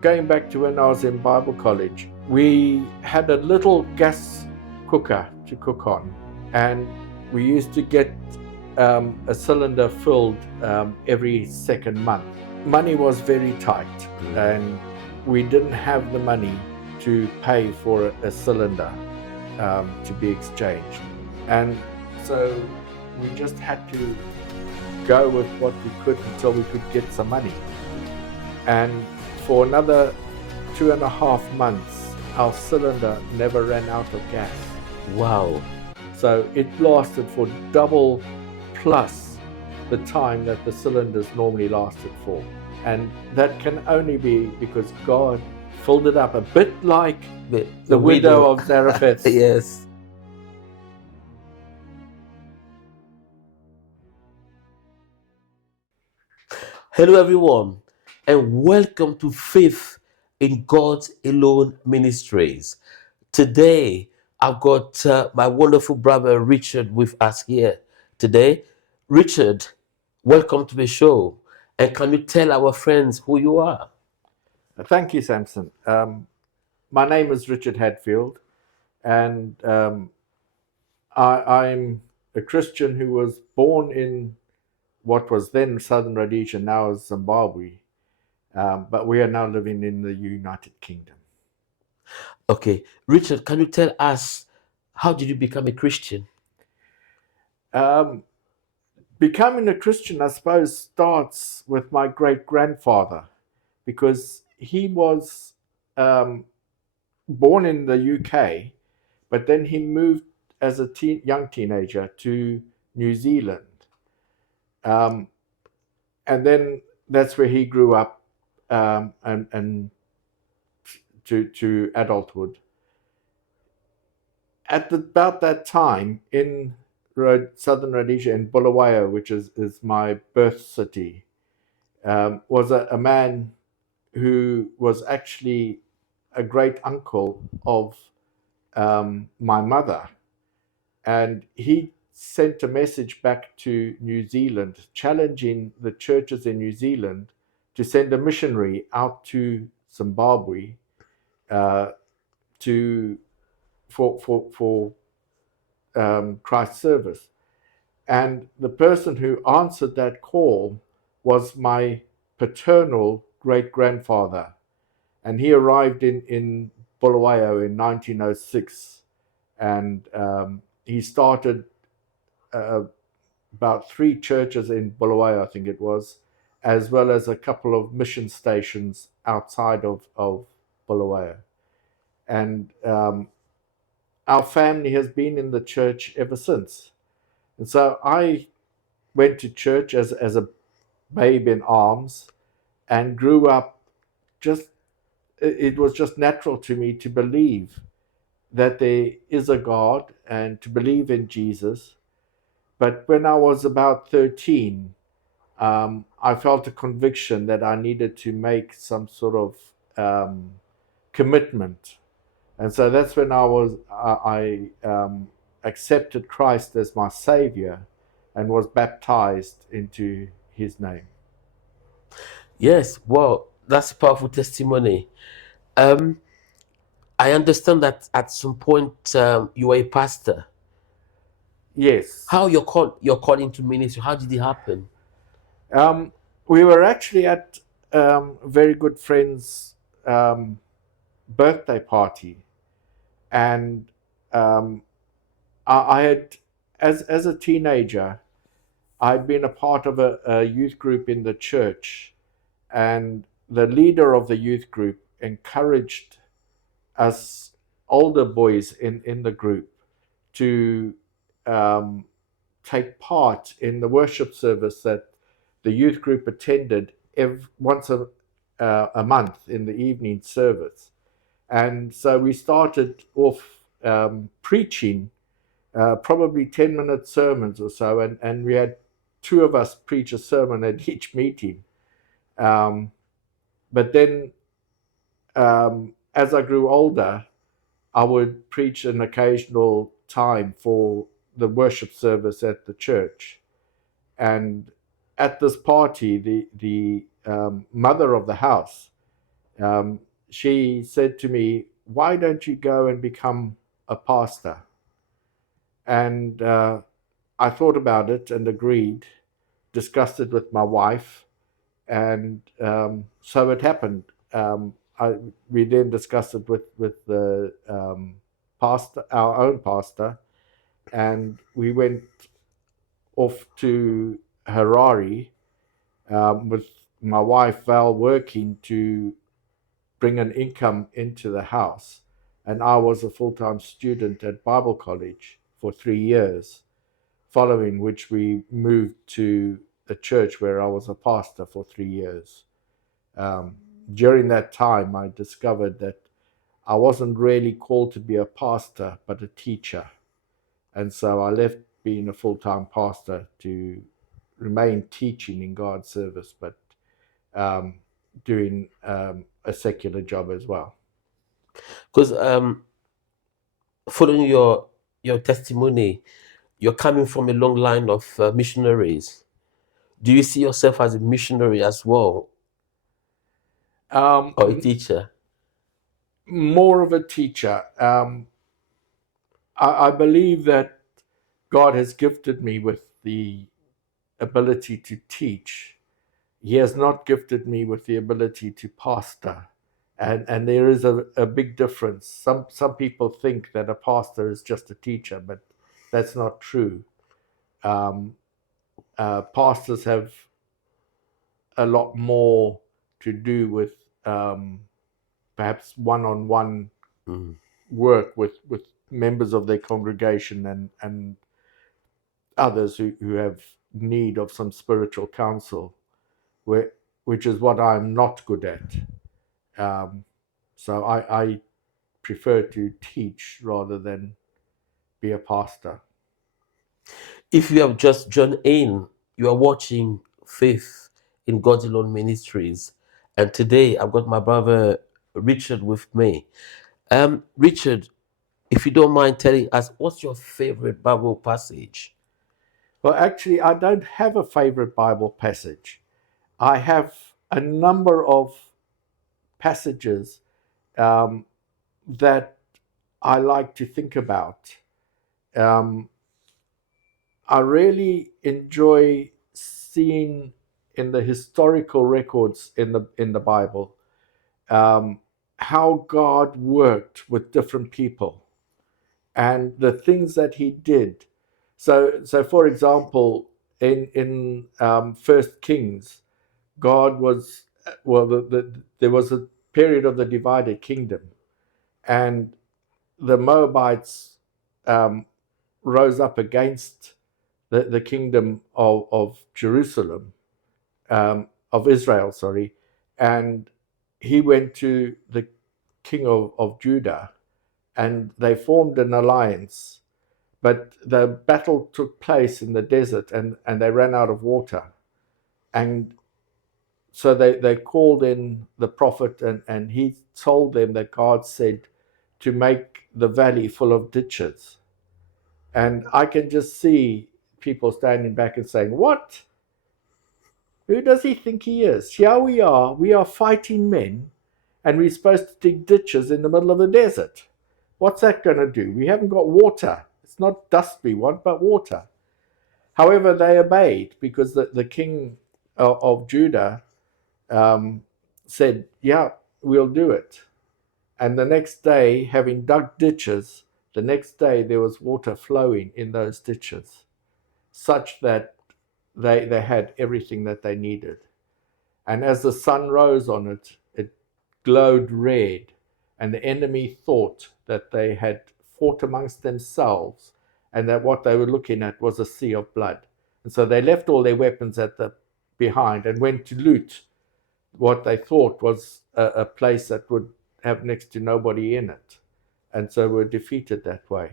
Going back to when I was in Bible college, we had a little gas cooker to cook on, and we used to get a cylinder filled every second month. Money was very tight, and we didn't have the money to pay for a cylinder to be exchanged. And so we just had to go with what we could until we could get some money. And for another 2.5 months, our cylinder never ran out of gas. Wow. So it lasted for double plus the time that the cylinders normally lasted for. And that can only be because God filled it up, a bit like the widow of Zarephath. Yes. Hello, everyone, and welcome to Faith in God Alone Ministries. Today, I've got my wonderful brother Richard with us here today. Richard, welcome to the show. And can you tell our friends who you are? Thank you, Samson. My name is Richard Hadfield, and I'm a Christian who was born in what was then Southern Rhodesia, now is Zimbabwe, but we are now living in the United Kingdom. Okay, Richard, can you tell us how did you become a Christian? Becoming a Christian, I suppose, starts with my great-grandfather, because he was born in the UK, but then he moved as a young teenager to New Zealand. And then that's where he grew up and to adulthood. At about that time, in Southern Rhodesia, in Bulawayo, which is my birth city, was a man who was actually a great uncle of my mother. And he sent a message back to New Zealand challenging the churches in New Zealand to send a missionary out to Zimbabwe for Christ's service. And the person who answered that call was my paternal great-grandfather. And he arrived in Bulawayo in 1906. And he started about 3 churches in Bulawayo, I think it was, as well as a couple of mission stations outside of Bulawayo. And our family has been in the church ever since. And so I went to church as a babe in arms and grew up it was just natural to me to believe that there is a God and to believe in Jesus. But when I was about 13, I felt a conviction that I needed to make some sort of commitment. And so that's when I accepted Christ as my Savior and was baptized into His name. Yes, well, that's powerful testimony. I understand that at some point you were a pastor. Yes. How your calling to ministry? How did it happen? We were actually at a very good friend's birthday party, and I had, as a teenager, I'd been a part of a youth group in the church, and the leader of the youth group encouraged us older boys in the group to take part in the worship service that the youth group attended once a month in the evening service. And so we started off preaching probably 10-minute sermons or so, and we had 2 of us preach a sermon at each meeting. But then as I grew older, I would preach an occasional time for the worship service at the church. And at this party, the mother of the house she said to me, "Why don't you go and become a pastor?" And I thought about it and agreed, discussed it with my wife, and so it happened. We then discussed it with the pastor, our own pastor, and we went off to Harare with my wife Val working to bring an income into the house. And I was a full time student at Bible college for 3 years, following which we moved to a church where I was a pastor for 3 years. Um, During that time, I discovered that I wasn't really called to be a pastor, but a teacher. And so I left being a full time pastor to remain teaching in God's service, but um, doing a secular job as well. Because following your testimony, you're coming from a long line of missionaries. Do you see yourself as a missionary as well, or a teacher? More of a teacher. I believe that God has gifted me with the ability to teach. He has not gifted me with the ability to pastor. And there is a big difference. Some people think that a pastor is just a teacher, but that's not true. Um, Pastors have a lot more to do with perhaps one-on-one work with members of their congregation and others who have need of some spiritual counsel, which is what I'm not good at. So I prefer to teach rather than be a pastor. If you have just joined in, you are watching Faith in God Alone Ministries. And today I've got my brother Richard with me. Richard, if you don't mind telling us, what's your favorite Bible passage? Well, actually, I don't have a favorite Bible passage. I have a number of passages that I like to think about. Um, I really enjoy seeing in the historical records in the Bible how God worked with different people and the things that He did. So for example, in First Kings, God was there was a period of the divided kingdom, and the Moabites rose up against the kingdom of Jerusalem, of Israel, sorry, and he went to the king of Judah, and they formed an alliance. But the battle took place in the desert, and they ran out of water. And so they called in the prophet, and he told them that God said to make the valley full of ditches. And I can just see people standing back and saying, "What? Who does he think he is? Here we are fighting men, and we're supposed to dig ditches in the middle of the desert. What's that going to do? We haven't got water. It's not dust we want, but water." However, they obeyed because the king of Judah said, "Yeah, we'll do it." And the next day, having dug ditches, the next day there was water flowing in those ditches, such that they had everything that they needed. And as the sun rose on it, it glowed red, and the enemy thought that they had fought amongst themselves and that what they were looking at was a sea of blood. And so they left all their weapons at the behind and went to loot what they thought was a place that would have next to nobody in it, and so were defeated that way.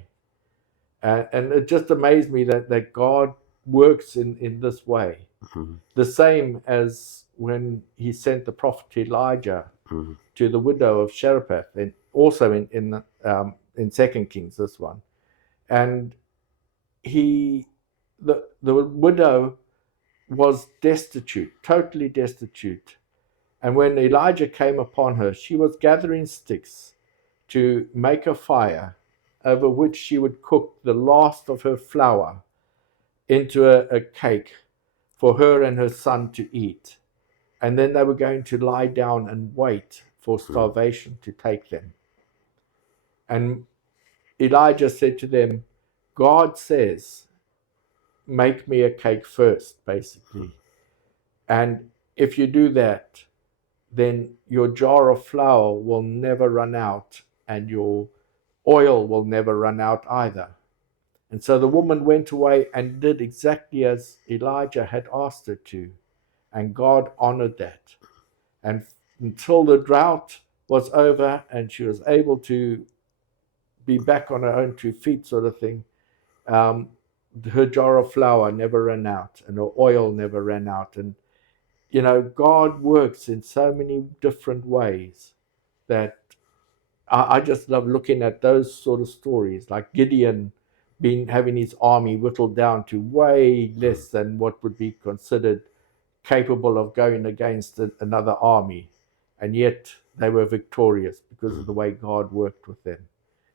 And it just amazed me that God works in this way. Mm-hmm. The same as when he sent the prophet Elijah to the widow of Sherepeth, and also in Second Kings, this one. And the widow was destitute, totally destitute. And when Elijah came upon her, she was gathering sticks to make a fire over which she would cook the last of her flour into a cake for her and her son to eat. And then they were going to lie down and wait for starvation to take them. And Elijah said to them, God says, make me a cake first, basically. And if you do that, then your jar of flour will never run out and your oil will never run out either. And so the woman went away and did exactly as Elijah had asked her to. And God honored that. And until the drought was over and she was able to be back on her own 2 feet, sort of thing, her jar of flour never ran out and her oil never ran out. And, you know, God works in so many different ways that I just love looking at those sort of stories, like Gideon having his army whittled down to way less than what would be considered capable of going against another army, and yet they were victorious because of the way God worked with them.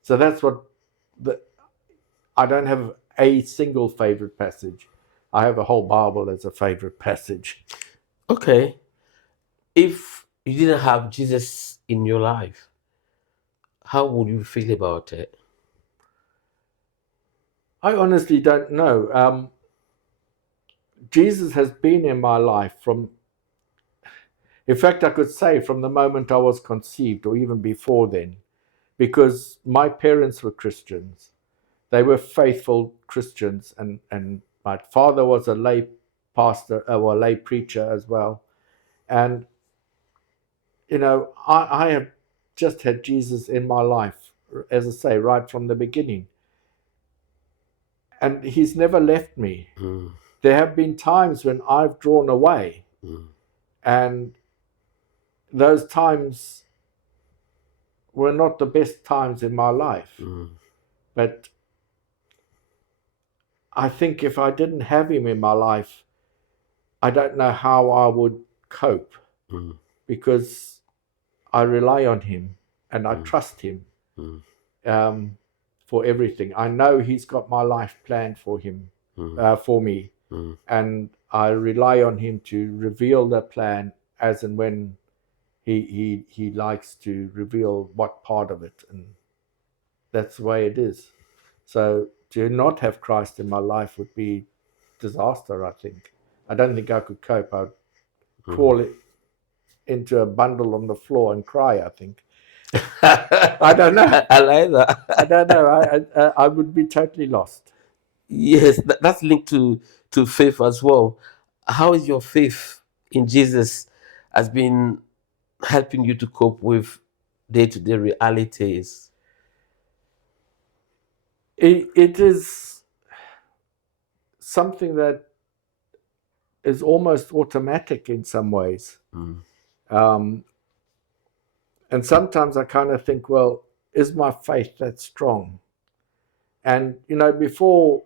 So that's what I don't have a single favorite passage. I have a whole Bible as a favorite passage. Okay. If you didn't have Jesus in your life, how would you feel about it? I honestly don't know. Jesus has been in my life in fact, I could say from the moment I was conceived or even before then, because my parents were Christians. They were faithful Christians, and my father was a lay pastor or a lay preacher as well. And, you know, I have just had Jesus in my life, as I say, right from the beginning. And he's never left me. There have been times when I've drawn away, and those times were not the best times in my life. But I think if I didn't have him in my life, I don't know how I would cope, because I rely on him and I trust him for everything. I know he's got my life planned for him, for me, and I rely on him to reveal the plan as and when he likes to reveal what part of it, and that's the way it is. So to not have Christ in my life would be disaster, I think. I don't think I could cope. I'd crawl into a bundle on the floor and cry, I think. I don't know. I like that. I don't know. I would be totally lost. Yes, that's linked to faith as well. How is your faith in Jesus has been helping you to cope with day-to-day realities? It is something that is almost automatic in some ways. And sometimes I kind of think, well, is my faith that strong? And, you know, before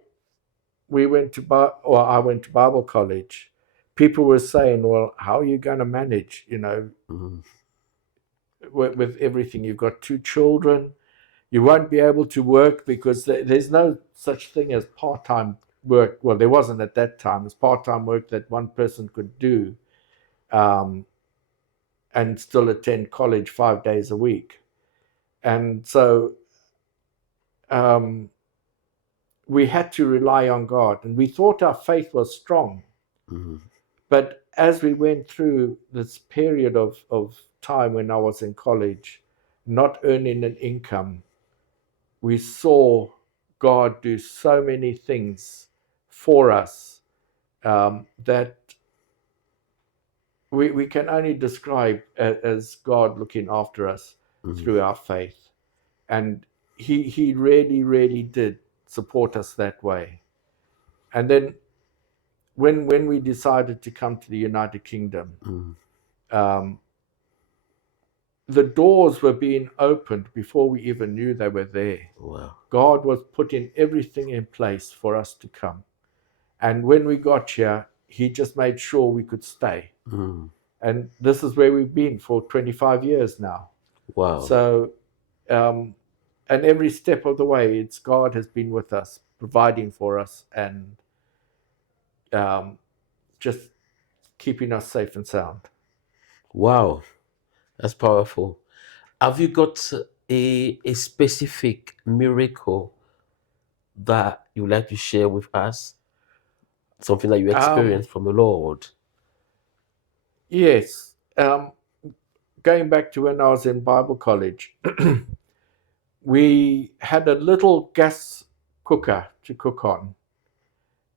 I went to Bible college, people were saying, well, how are you going to manage, you know, with everything? You've got 2 children. You won't be able to work because there's no such thing as part-time work. Well, there wasn't at that time. It's part-time work that one person could do and still attend college 5 days a week. And so we had to rely on God, and we thought our faith was strong. But as we went through this period of time when I was in college, not earning an income, we saw God do so many things for us that we can only describe as God looking after us through our faith. And he really, really did support us that way. And then when we decided to come to the United Kingdom, the doors were being opened before we even knew they were there. Wow. God was putting everything in place for us to come. And when we got here, he just made sure we could stay. And this is where we've been for 25 years now. Wow. So, and every step of the way, it's God has been with us, providing for us, and just keeping us safe and sound. Wow. That's powerful. Have you got a specific miracle that you would like to share with us? Something that you experienced from the Lord? Yes. Going back to when I was in Bible college, we had a little gas cooker to cook on,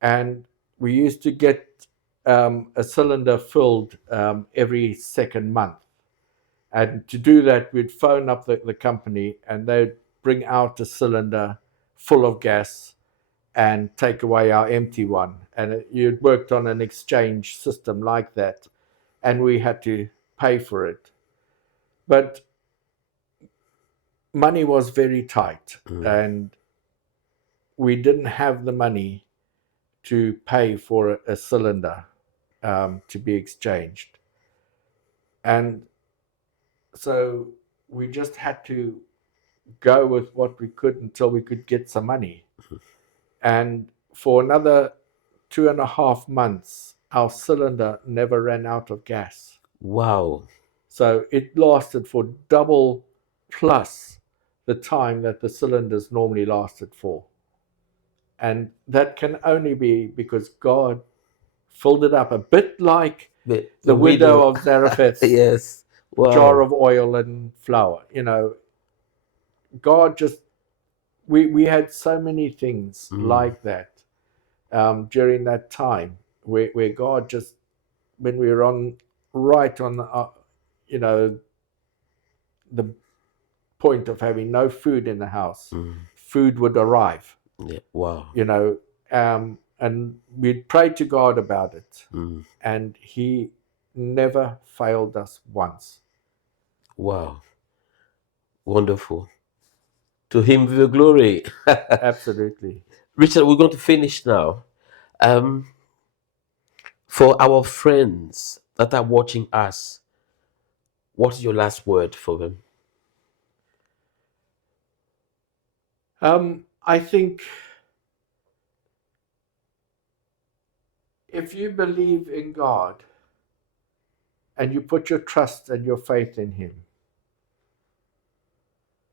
and we used to get a cylinder filled every second month. And to do that, we'd phone up the company, and they'd bring out a cylinder full of gas and take away our empty one. And you'd worked on an exchange system like that, and we had to pay for it. But money was very tight, and we didn't have the money to pay for a cylinder to be exchanged. And so we just had to go with what we could until we could get some money. And for another 2.5 months, our cylinder never ran out of gas. Wow. So it lasted for double plus the time that the cylinders normally lasted for. And that can only be because God filled it up, a bit like the widow of Zarephath. Yes. Wow. Jar of oil and flour. God just, we had so many things like that during that time where God just, when we were right on the point of having no food in the house, food would arrive. Yeah. Wow. And we'd pray to God about it, and He never failed us once. Wow. Wonderful. To Him be the glory. Absolutely. Richard, we're going to finish now. For our friends that are watching us, what's your last word for them? I think if you believe in God and you put your trust and your faith in Him,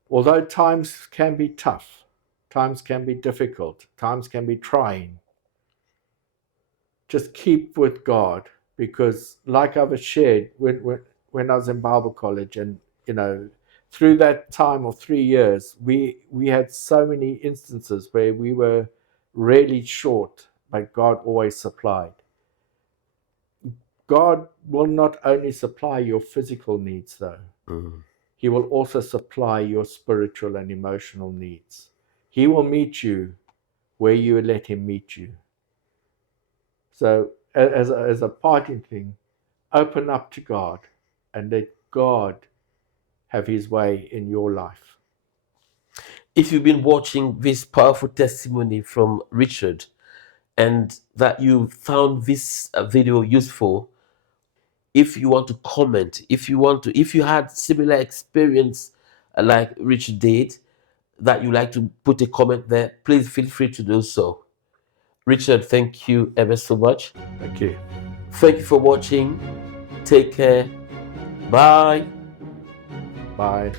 although times can be tough, times can be difficult, times can be trying, just keep with God, because like I've shared when I was in Bible college, and through that time of 3 years, we had so many instances where we were really short, but God always supplied. God will not only supply your physical needs, though. He will also supply your spiritual and emotional needs. He will meet you where you let Him meet you. So as a parting thing, open up to God and let God have His way in your life. If you've been watching this powerful testimony from Richard and that you found this video useful, if you want to comment, if you had similar experience like Richard did, that you like to put a comment there, please feel free to do so. Richard, thank you ever so much. Thank you. Thank you for watching. Take care. Bye. Bye.